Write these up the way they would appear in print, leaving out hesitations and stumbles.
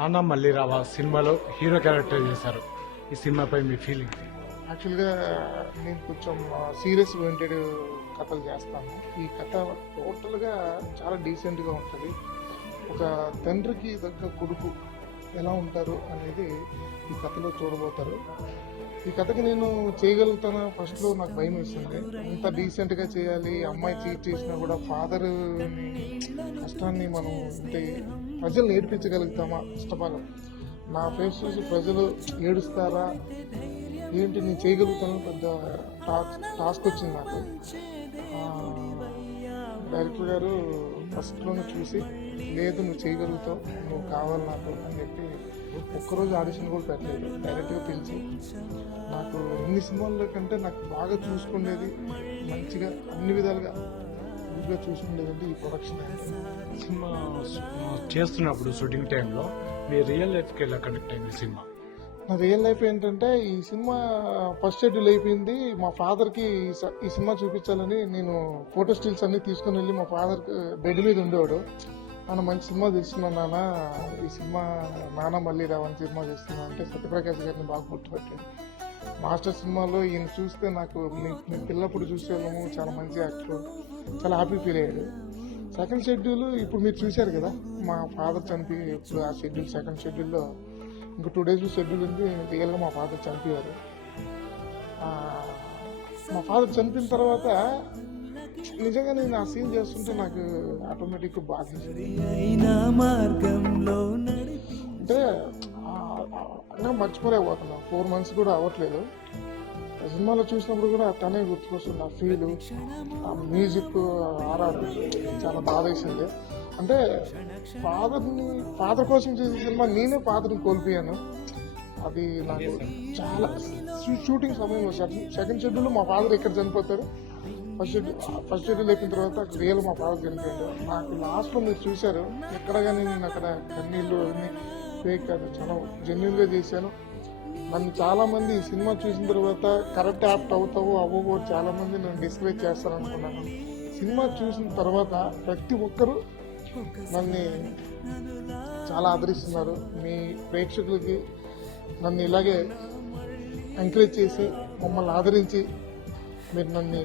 నానా మల్లిరావ సినిమాలో hero character చేశారు. ఈ సినిమాపై మీ ఫీలింగ్? యాక్చువల్గా నేను కొంచెం సీరియస్ ఓరియంటెడ్ కథలు చేస్తాను. ఈ కథ టోటల్గా చాలా డీసెంట్గా ఉంటుంది. ఒక తండ్రికి దగ్గర కొడుకు ఎలా ఉంటారు అనేది ఈ కథలో చూడబోతారు. ఈ కథకి నేను చేయగలుగుతాను ఫస్ట్లో నాకు భయం వేస్తుంది. అంత డీసెంట్గా చేయాలి, అమ్మాయి చీట్ చేసినా కూడా ఫాదర్ కష్టాన్ని మనం అంటే ప్రజలు నేర్పించగలుగుతామా, కష్టపాలం నా ఫేస్ చూసి ప్రజలు ఏడుస్తారా ఏంటి, నేను చేయగలుగుతాను పెద్ద టాస్క్ వచ్చింది నాకు. డైరెక్టర్ గారు ఫస్ట్లోనే చూసి లేదు నువ్వు చేయగలుగుతావు, నువ్వు కావాలి నాకు అని చెప్పి ఒక్కరోజు ఆడిషన్ కూడా పెట్టలేదు. డైరెక్ట్గా పిలిచి నాకు ఎన్ని సినిమాల కంటే నాకు బాగా చూసుకునేది, మంచిగా అన్ని విధాలుగా గుడ్గా చూసుకునేది అంటే ఈ ప్రొడక్షన్. సినిమా చేస్తున్నప్పుడు షూటింగ్ టైంలో మీ రియల్ లైఫ్కి ఎలా కనెక్ట్ అయింది సినిమా? నా రియల్ లైఫ్ ఏంటంటే ఈ సినిమా ఫస్ట్ షెడ్యూల్ అయిపోయింది. మా ఫాదర్కి ఈ సినిమా చూపించాలని నేను ఫోటో స్టిల్స్ అన్నీ తీసుకుని వెళ్ళి మా ఫాదర్ బెడ్ మీద ఉండేవాడు. నాన్న మంచి సినిమా తీస్తున్నాను నాన్న, ఈ సినిమా నాన్న మళ్ళీ రావని సినిమా చేస్తున్నా అంటే సత్యప్రకాష్ గారిని బాగా గుర్తుపెట్టాడు. మాస్టర్ సినిమాలో ఈయన చూస్తే నాకు మేము పిల్లప్పుడు చూసేవాళ్ళము, చాలా మంచి యాక్టర్, చాలా హ్యాపీ ఫీల్ అయ్యాడు. సెకండ్ షెడ్యూల్ ఇప్పుడు మీరు చూశారు కదా, మా ఫాదర్ చనిపోయి ఇప్పుడు ఆ షెడ్యూల్ సెకండ్ షెడ్యూల్లో ఇంకా 2 days షెడ్యూల్ ఉంది. రియల్గా మా ఫాదర్ చనిపోయారు. మా ఫాదర్ చనిపోయిన తర్వాత నిజంగా నేను ఆ సీన్ చేస్తుంటే నాకు ఆటోమేటిక్ బాగా అంటే అన్నా మర్చిపోలేకపోతున్నా. 4 months కూడా అవ్వట్లేదు. సినిమాలో చూసినప్పుడు కూడా తనే గుర్తుకొస్తుంది. ఆ ఫీలు, ఆ మ్యూజిక్, ఆరాడు చాలా బాధ వేసింది. అంటే ఫాదర్ కోసం చేసిన సినిమా నేనే ఫాదర్ని కోల్పోయాను. అది నాకు చాలా షూటింగ్ సమయంలో సెకండ్ షెడ్యూల్లో మా ఫాదర్ ఎక్కడ చనిపోతారు, ఫస్ట్ షెడ్యూల్ అయిపోయిన తర్వాత రియల్ మా ఫాదర్ చనిపోయాడు. నాకు లాస్ట్లో మీరు చూశారు, ఎక్కడ కానీ నేను అక్కడ కన్నీళ్ళు అన్ని ఫేక్ కాదు, చాలా జెన్యున్గా చేశాను. నన్ను చాలామంది ఈ సినిమా చూసిన తర్వాత కరెక్ట్ యాప్ట్ అవుతావు అవ్వవో చాలామంది నన్ను డిస్కరేజ్ చేస్తారనుకున్నాను. సినిమా చూసిన తర్వాత ప్రతి ఒక్కరూ నన్ను చాలా ఆదరిస్తున్నారు. మీ ప్రేక్షకులకి నన్ను ఇలాగే ఎంకరేజ్ చేసి మమ్మల్ని ఆదరించి మీరు నన్ను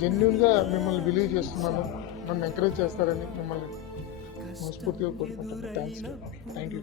జెన్యున్గా మిమ్మల్ని బిలీవ్ చేస్తున్నాను, నన్ను ఎంకరేజ్ చేస్తారని మిమ్మల్ని మనస్ఫూర్తిగా కోరుకుంటాను. Thank you.